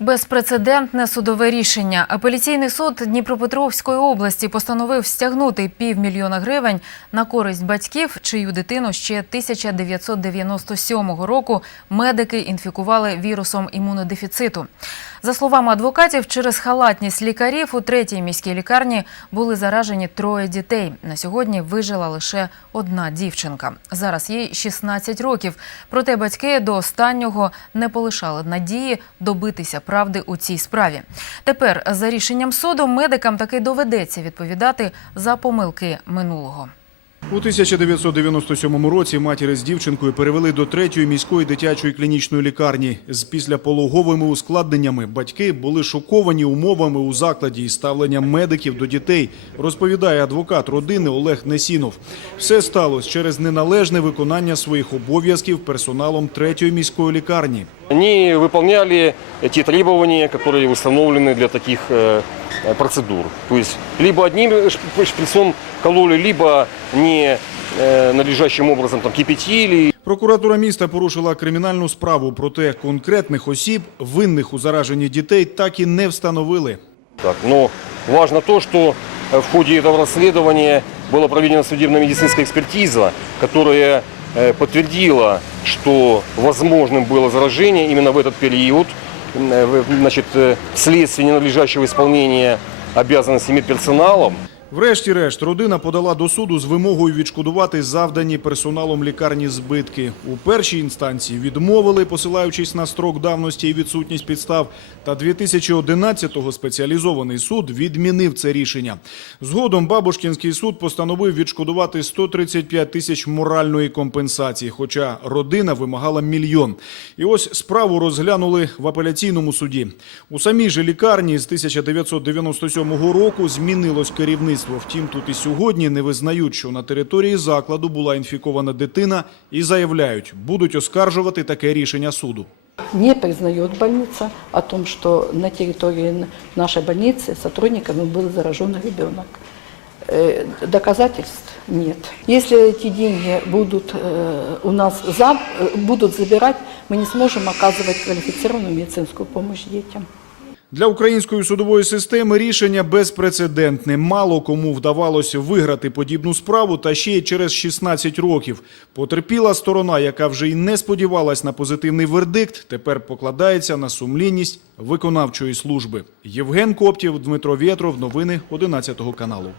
Безпрецедентне судове рішення. Апеляційний суд Дніпропетровської області постановив стягнути півмільйона гривень на користь батьків, чию дитину ще 1997 року медики інфікували вірусом імунодефіциту. За словами адвокатів, через халатність лікарів у третій міській лікарні були заражені троє дітей. На сьогодні вижила лише одна дівчинка. Зараз їй 16 років. Проте батьки до останнього не полишали надії добитися правди у цій справі. Тепер, за рішенням суду, медикам таки доведеться відповідати за помилки минулого. У 1997 році матері з дівчинкою перевели до третьої міської дитячої клінічної лікарні. З післяпологовими ускладненнями батьки були шоковані умовами у закладі і ставленням медиків до дітей, розповідає адвокат родини Олег Несінов. Все сталося через неналежне виконання своїх обов'язків персоналом третьої міської лікарні. Они выполняли те требования, которые установлены для таких э, э, процедур. То есть либо одним шп- шприцом кололи, либо не э, надлежащим образом там, кипятили. Прокуратура міста порушила кримінальну справу, проте конкретних осіб, винних у зараженні дітей, так і не встановили. Так, но важно то, что э, в ходе этого расследования была проведена судебно-медицинская экспертиза, которая э, подтвердила, что возможным было заражение именно в этот период, э, в- значит, э, вследствие ненадлежащего исполнения обязанностей медперсоналом. Врешті-решт, родина подала до суду з вимогою відшкодувати завдані персоналом лікарні збитки. У першій інстанції відмовили, посилаючись на строк давності і відсутність підстав. Та 2011-го спеціалізований суд відмінив це рішення. Згодом Бабушкінський суд постановив відшкодувати 135 тисяч моральної компенсації, хоча родина вимагала мільйон. І ось справу розглянули в апеляційному суді. У самій же лікарні з 1997 року змінилось керівництво Втім, тут і сьогодні не визнають, що на території закладу була інфікована дитина і заявляють, будуть оскаржувати таке рішення суду. Не признает больница о том, что на территории н- нашей больницы сотрудниками был заражен ребенок. Э, Доказательств нет. Если эти деньги будут э, у нас за, э, будут забирать, мы не сможем оказывать квалифицированную медицинскую помощь детям. Для української судової системи рішення безпрецедентне. Мало кому вдавалося виграти подібну справу, та ще й через 16 років. Потерпіла сторона, яка вже й не сподівалась на позитивний вердикт, тепер покладається на сумлінність виконавчої служби. Євген Коптів, Дмитро Вєтров. Новини 11 каналу.